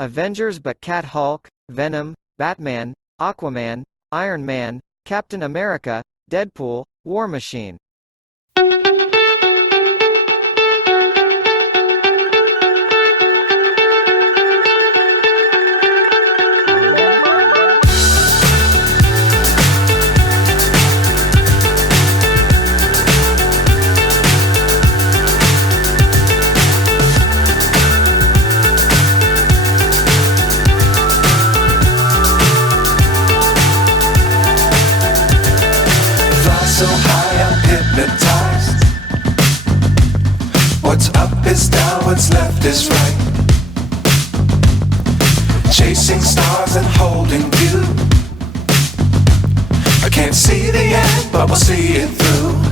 Avengers but Cat Hulk, Venom, Batman, Aquaman, Iron Man, Captain America, Deadpool, War Machine. So high I'm hypnotized. What's up is down, what's left is right. Chasing stars and holding you. I can't see the end, but we'll see it through.